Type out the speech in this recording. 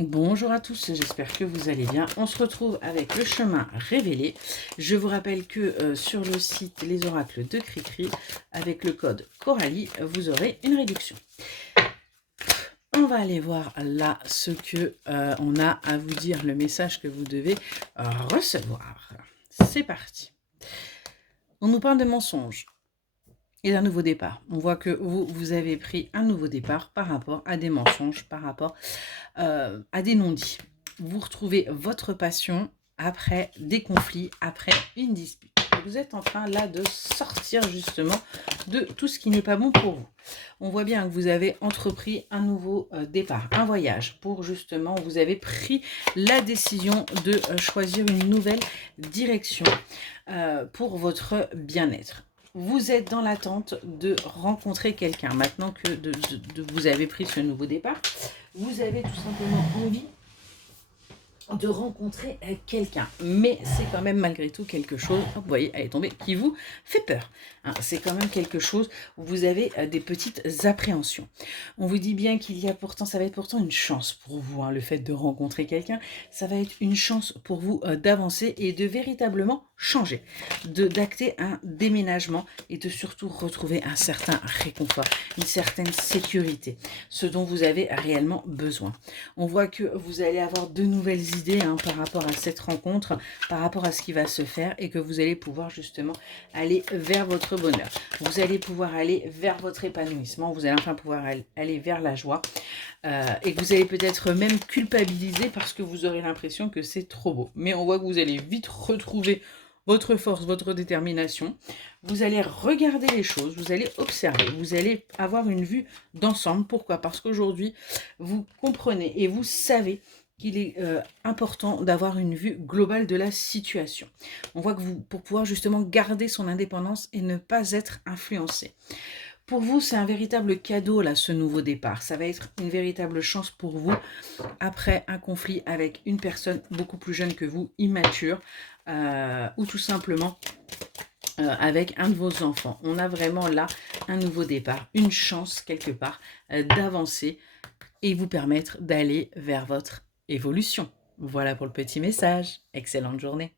Bonjour à tous, j'espère que vous allez bien. On se retrouve avec le chemin révélé. Je vous rappelle que sur le site Les Oracles de Cricri, avec le code Coralie, vous aurez une réduction. On va aller voir là ce que on a à vous dire, le message que vous devez recevoir. C'est parti. On nous parle de mensonges et d'un nouveau départ. On voit que vous avez pris un nouveau départ par rapport à des mensonges, par rapport à des non-dits. Vous retrouvez votre passion après des conflits, après une dispute. Vous êtes en train là de sortir justement de tout ce qui n'est pas bon pour vous. On voit bien que vous avez entrepris un nouveau départ, un voyage pour justement, vous avez pris la décision de choisir une nouvelle direction pour votre bien-être. Vous êtes dans l'attente de rencontrer quelqu'un. Maintenant que vous avez pris ce nouveau départ, vous avez tout simplement envie de rencontrer quelqu'un. Mais c'est quand même malgré tout quelque chose, vous voyez, elle est tombée, qui vous fait peur. Hein, c'est quand même quelque chose où vous avez des petites appréhensions. On vous dit bien qu'il y a pourtant, ça va être pourtant une chance pour vous, hein, le fait de rencontrer quelqu'un. Ça va être une chance pour vous d'avancer et de véritablement changer, d'acter un déménagement et de surtout retrouver un certain réconfort, une certaine sécurité, ce dont vous avez réellement besoin. On voit que vous allez avoir de nouvelles idées par rapport à cette rencontre, par rapport à ce qui va se faire et que vous allez pouvoir justement aller vers votre bonheur. Vous allez pouvoir aller vers votre épanouissement, vous allez enfin pouvoir aller vers la joie et que vous allez peut-être même culpabiliser parce que vous aurez l'impression que c'est trop beau. Mais on voit que vous allez vite retrouver votre force, votre détermination. Vous allez regarder les choses, vous allez observer, vous allez avoir une vue d'ensemble. Pourquoi? Parce qu'aujourd'hui, vous comprenez et vous savez qu'il est important d'avoir une vue globale de la situation. On voit que vous, pour pouvoir justement garder son indépendance et ne pas être influencé. Pour vous, c'est un véritable cadeau, là, ce nouveau départ. Ça va être une véritable chance pour vous, après un conflit avec une personne beaucoup plus jeune que vous, immature, ou tout simplement avec un de vos enfants. On a vraiment là un nouveau départ, une chance quelque part d'avancer et vous permettre d'aller vers votre évolution. Voilà pour le petit message. Excellente journée.